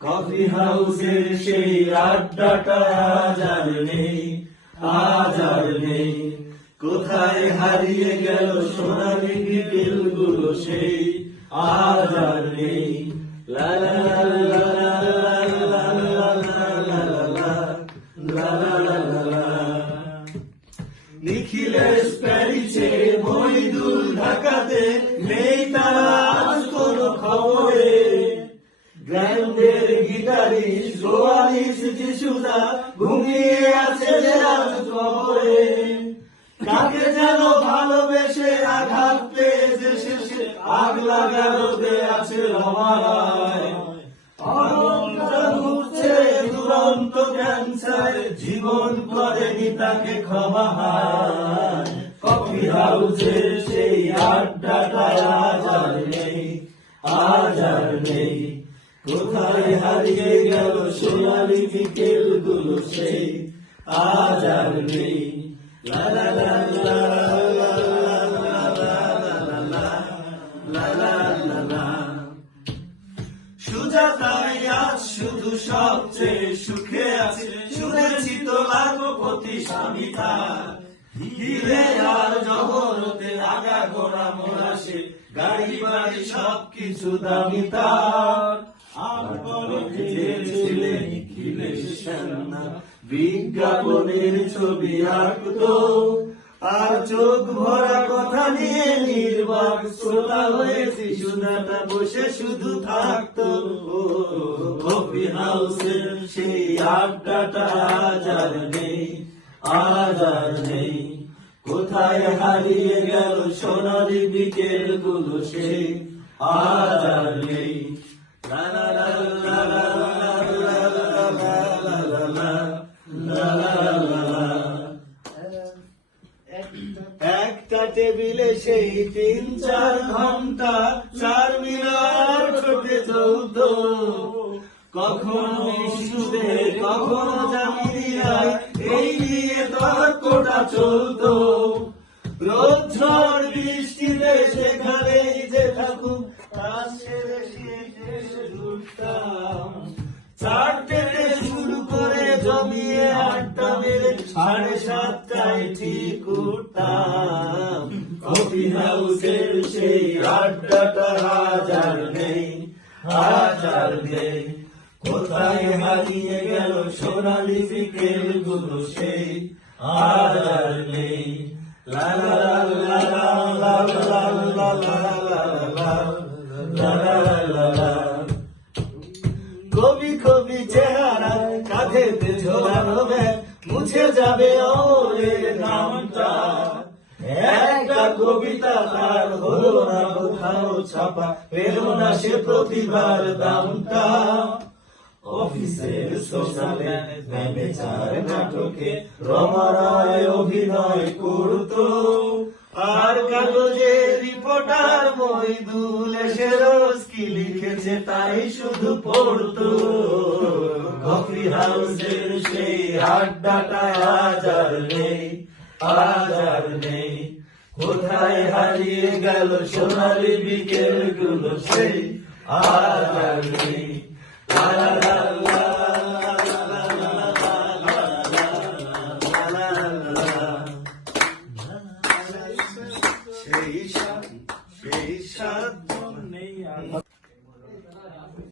Coffee হাউসের সেই আড্ডাটা আজ আর নেই, কোথায় হারিয়ে গেল সোনালি বিকেল গুলো সেই আজ আর নেই। নিখিলেশ প্যারিসে, মহিদুল ঢাকাতে, নেই তারা আজ কোনো খবরে। গ্র্যান্ডের গিটারিস্ট জোয়ালিস যিশুদা ঘুমিয়ে আছে যে আজ কবরে। কাকে যেন ভালোবেসে আঘাত পেয়ে যে শেষে আগ লাগানো আছে রমায়। ঘুরছে দুরন্ত ক্যান্সারে, জীবন করেনি তাকে ক্ষমা। কফি হাউসের সেই আড্ডাটা আজ আর নেই, আজ আর নেই, কোথায় হারিয়ে গেল সোনালি বিকেল গুলো সেই আজ আর নেই। লা লা লা লা লা লা লা লা লা। সুজাতাই আজ শুধু সবচেয়ে সুখে আছে, শুনেছি তো লাখপতি স্বামী তার। হিরে আর জহরতে আগা গোড়া মোরাসে, গাড়ি বাড়ি সবকিছু দামি তার। ছেলে নিখিলেশ সেনা বিজ্ঞাপনের ছবি আঁকতো, আর চোখ ভরা কথা নিয়ে নির্বাক শ্রোতা হয়ে শিশুদাটা বসে শুধু থাকতো। কফি হাউসের সেই আড্ডাটা আজ আর নেই, আজ আর নেই, কোথায় হারিয়ে গেল সোনালি বিকেল গুলো সেই আজ আর নেই। লা লা লা লা লা লা লা লা লা। একটা টেবিলে সেই 3-4 ঘন্টা চারমিনার ঠোঁটে চলতো, কখনো ইস্যুতে কখনো জামিনী রায়, এই নিয়ে তর্কটা চলতো। রোদ ঝড় বৃষ্টিতে সেখানেই যে থাকুক, তার ছেড়ে এসে ঘুরতাম। 4টেতে শুরু করে জমিয়ে আড্ডা মেরে 7:30টায় ঠিক উঠতাম। কফি হাউসের সেই আড্ডাটা আজ আর নেই, আজ আর নেই, কোথায় হারিয়ে গেল সোনালি বিকেল গুলো সেই আজ আর নেই। লা লা লা লা লা লা লা লা লা লা। কবি কবি চেহারা, কাঁধেতে ঝোলানো ব্যাগ, মুছে যাবে অমরের নামটা। একটা কবিতা তার হলো না কোথাও ছাপা, পেল না সে প্রতিভার দামটা। অফিসের সোশ্যালে ম্যানেজার নাটকে রমা রায় অভিনয় করতো, আর কাগজে রিপোর্টার মহিদুল এসে রোজ কি লিখেছে তাই শুধু পড়তো। কফি হাউসের সেই আড্ডাটা আজ আর নেই, আজ আর নেই, কোথায় হারিয়ে গেল সোনালি বিকেল গুলো সেই আজ আর নেই। লা লা লা লা লা লা লা লা। সেই সাত নেই আর